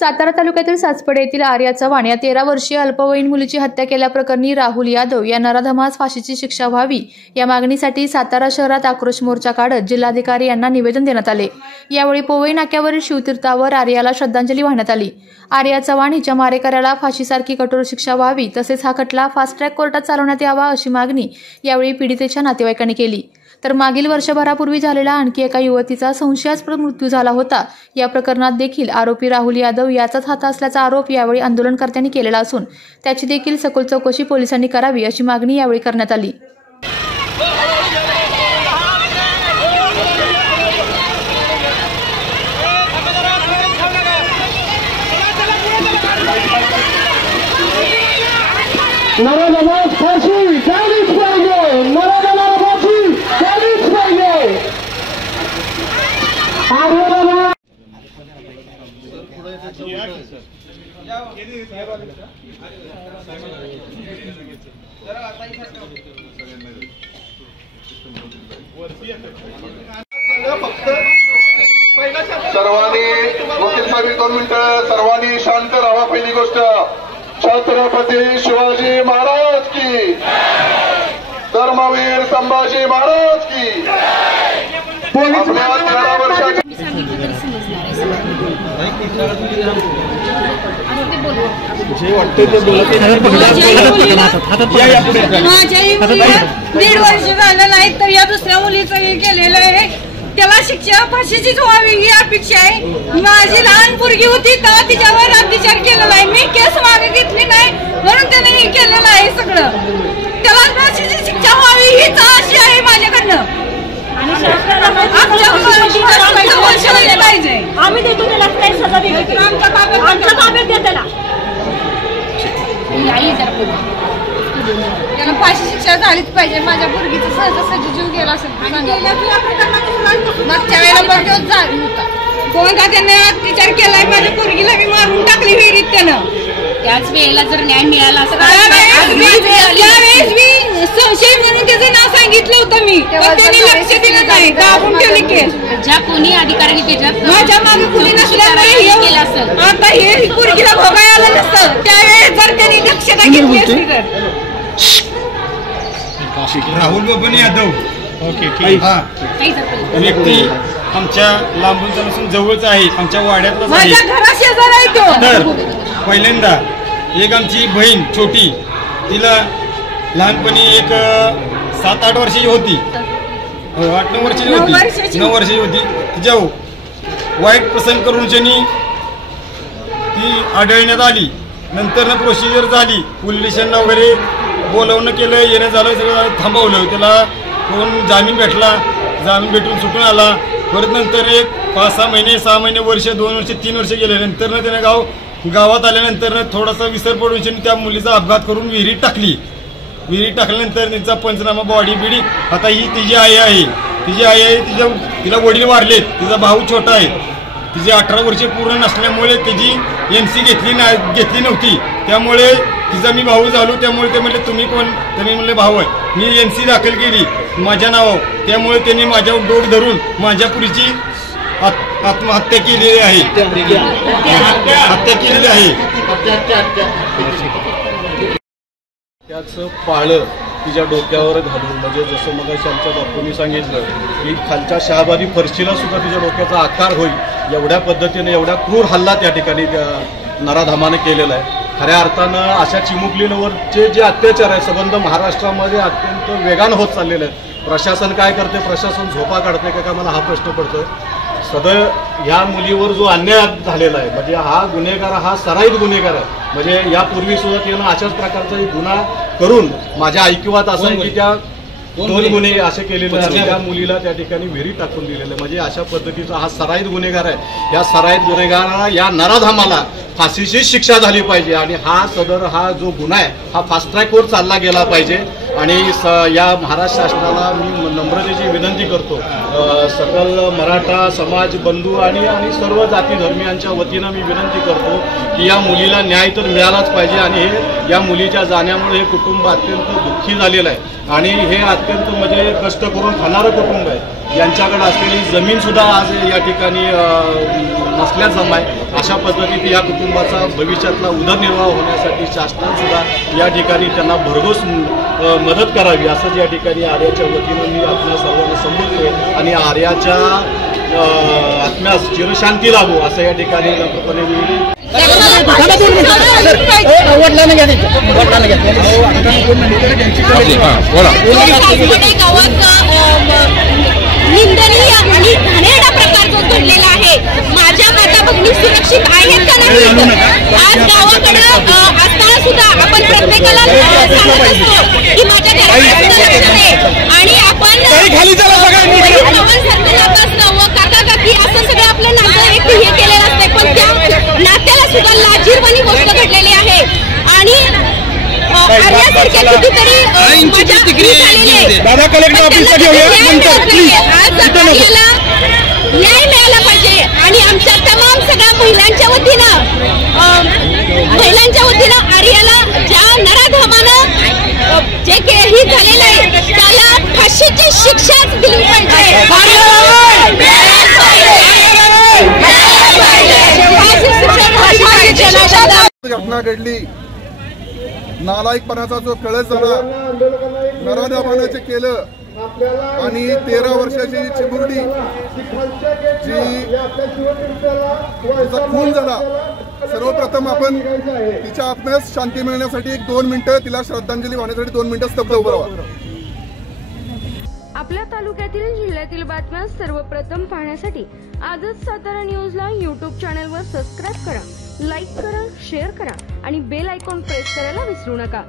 सातारा तालुक्यातील सासपडे येथील आर्या चव्हाण या 13 वर्षीय अल्पवयीन मुलीची हत्या केल्याप्रकरणी राहुल यादव या नराधमास फाशीची शिक्षा व्हावी या मागणीसाठी सातारा शहरात आक्रोश मोर्चा काढत जिल्हाधिकारी यांना निवेदन देण्यात आले। यावेळी पोवई नाक्यावरील शिवतीर्थावर आर्याला श्रद्धांजली वाहण्यात आली। आर्या चव्हाण हिच्या मारेकऱ्याला फाशीसारखी कठोर शिक्षा व्हावी तसेच हा खटला फास्ट ट्रॅक कोर्टात चालवण्यात यावा अशी मागणी यावेळी पीडितेच्या नातेवाईकांनी केली। तर मागील वर्षभरापूर्वी झालेला आणखी एका युवतीचा संशयास्पद मृत्यू झाला होता। या प्रकरणात देखील आरोपी राहुल यादव याचाच हात असल्याचा आरोप यावेळी आंदोलनकर्त्यांनी केलेला असून त्याची देखील सखोल चौकशी पोलिसांनी करावी अशी मागणी यावेळी करण्यात आली। सर्वांनी वकील साहेब 2 मिनिटं सर्वांनी शांत राहा। पहिली गोष्ट छत्रपती शिवाजी महाराज की, धर्मवीर संभाजी महाराज की। आपल्या 13 वर्षाच्या दीड वर्ष झालं नाही तर या दुसऱ्या मुलीचं हे केलेलं आहे, त्याला शिक्षा फाशीचीच व्हावी ही अपेक्षा आहे। माझी लहान मुलगी होती तेव्हा तिच्यावर अत्याचार केलेला आहे, मी केस मागे घेतली नाही म्हणून त्याने हे केलेलं आहे सगळं। त्याला फाशीची शिक्षा व्हावी हीच आशा आहे माझ्याकडनं आणि पाहिजे। आम्ही देतो त्याला काय सजा देतो, आमच्या ताब्यात द्या त्याला फाशी शिक्षा झालीच पाहिजे। माझ्या मुलगीचं सहजासहजी जीव गेला असेल, मागच्या वेळेला पण तो झाला होता कोणता त्याने अत्याचार केलाय, माझ्या मुलगीला मी मारून टाकली विहिरीत त्यानं। त्याच वेळेला जर न्याय मिळाला असता त्यावेळेस मी संशय म्हणून त्याचं नाव सांगितलं होतं मी, त्यांनी लक्ष दिलं नाही, दाबून ठेवली केस। ज्या कोणी अधिकाऱ्यांनी त्याच्यात माझ्या मागे कुणी नसल्यामुळे केलं असेल, आता हे मुलगीला भोगायला आलं नसतं त्यावेळेस जर त्यांनी दक्षता घेतली असती तर। राहुल बबन यादव हा व्यक्ती आमच्या लांबूनचा नसून जवळच आहे, आमच्या वाड्यातलाच आहे। तर पहिल्यांदा एक आमची बहीण छोटी, तिला लहानपणी एक 7-8 वर्षाची होती, 8-9 वर्षाची होती, 9 वर्षाची होती। तिच्या वाईट प्रसंग करून ती आढळण्यात आली। नंतर प्रोसिजर झाली, पोलीस स्टेशनला वगैरे बोलवणं केलं, येणं झालं, सगळं थांबवलं। त्याला कोण जामीन भेटला, जामीन भेटून सुटून आला। परत नंतर एक 5-6 महिने, 6 महिने, वर्ष, 2 वर्ष, 3 वर्ष गेले। नंतर त्याने गावात आल्यानंतर थोडासा विसर पडून त्या मुलीचा अपघात करून विहिरीत टाकली। विहिरीत टाकल्यानंतर त्यांचा पंचनामा, बॉडी बिडी, आता ही तिची आई आहे, तिला वडील वारलेत, तिचा भाऊ छोटा आहे, तिचे 18 वर्षे पूर्ण नसल्यामुळे त्याची MC घेतली नव्हती, त्यामुळे तिचा मी भाऊ झालो। त्यामुळे ते म्हणले तुम्ही कोण, तुम्ही म्हणले भाऊ आहे, मी MC दाखल केली माझ्या नावावर, त्यामुळे त्यांनी माझ्यावर डोक धरून माझ्या पुरीची आत्महत्या केलेली आहे, हत्या केलेली आहे। त्याचं पाळं तिच्या डोक्यावर घालून, म्हणजे जसं मगाशी आमच्या बापूंनी सांगितलं की खालच्या शहाबादी फरशीला सुद्धा तिच्या डोक्याचा आकार होईल एवढ्या पद्धतीने, एवढा क्रूर हल्ला त्या ठिकाणी त्या नराधमाने केलेला आहे। खऱ्या अर्थानं अशा चिमुकलींवरचे जे अत्याचार आहे संबंध महाराष्ट्रामध्ये अत्यंत वेगानं होत चाललेले आहेत। प्रशासन काय करते, प्रशासन झोपा काढते का मला हा प्रश्न पडतोय। सदैव ह्या मुलीवर जो अन्याय झालेला आहे, म्हणजे हा गुन्हेगार हा सराईत गुन्हेगार आहे। म्हणजे यापूर्वी सुद्धा त्यानं अशाच प्रकारचा एक गुन्हा करून माझ्या ऐकिवात असं आहे की त्या 2 गुन्हे असे केलेले आहेत, त्या मुलीला त्या ठिकाणी विहिरीत टाकून दिलेलं। म्हणजे अशा पद्धतीचा हा सराईत गुन्हेगार आहे। या सराईत गुन्हेगाराला, या नराधमाला फाशीची शिक्षा झाली पाहिजे आणि हा जो गुन्हा आहे हा फास्ट ट्रॅकवर चालला गेला पाहिजे। आणि या महाराष्ट्र शासनाला मी नम्रतेची विनंती करतो, सकल मराठा समाज बंधू आणि सर्व जाती धर्मियांच्या वतीनं मी विनंती करतो की या मुलीला न्याय तर मिळालाच पाहिजे। आणि या मुलीच्या जाण्यामुळे हे कुटुंब अत्यंत दुःखी झालेलं आहे आणि हे अत्यंत म्हणजे कष्ट करून खाणारं कुटुंब आहे। यांच्याकडे असलेली जमीन सुद्धा आज या ठिकाणी नसल्याचं आहे. अशा पद्धतीने या कुटुंबाचा भविष्यातला उदरनिर्वाह होण्यासाठी शासनाने सुद्धा या ठिकाणी त्यांना भरघोस मदत करावी असं या ठिकाणी आर्याच्या वतीनं मी आपल्या सर्वांना संबोधतोय आणि आर्याच्या आत्म्यास चिरशांती लाभो असं या ठिकाणी निंदनीय आणि घाणेरडा प्रकार जो घडलेला आहे. माझ्या माता भगिनी सुरक्षित आहेत का नाही. आज गावाकडे असताना सुद्धा आपण प्रत्येकाला सांगत असतो की माझ्या आणि आपण व काका काकी असं सगळं आपलं नातं एक हे केलेलं असते. पण त्या नात्याला सुद्धा लाजीरवाणी गोष्ट घडलेली आहे. आणि आर्यासारख्या कितीतरी न्याय मिळाला पाहिजे. आणि आमच्या तमाम सगळ्या महिलांच्या वतीनं आर्याला ज्या नराधमानं जे काही झालेलं आहे त्याला फाशीची शिक्षाच दिली पाहिजे. घटना घडली, नालायकपणाचा जो कळस झाला, नराधमानाचे केलं आणि 13 वर्षाची चिमुरडी जी तिचा खून झाला. सर्वप्रथम आपण तिच्या आत्म्यास शांती मिळण्यासाठी 1-2 मिनिटं तिला श्रद्धांजली वाहण्यासाठी 2 मिनिटं स्तब्ध उभं राहा. आपल्या तालुक्यातील जिल्ह्यातील बातम्या सर्वप्रथम पाहण्यासाठी आजच सातारा न्यूजला YouTube चॅनलवर सबस्क्राईब करा, लाईक करा, शेअर करा आणि बेल आयकॉन प्रेस करायला विसरू नका.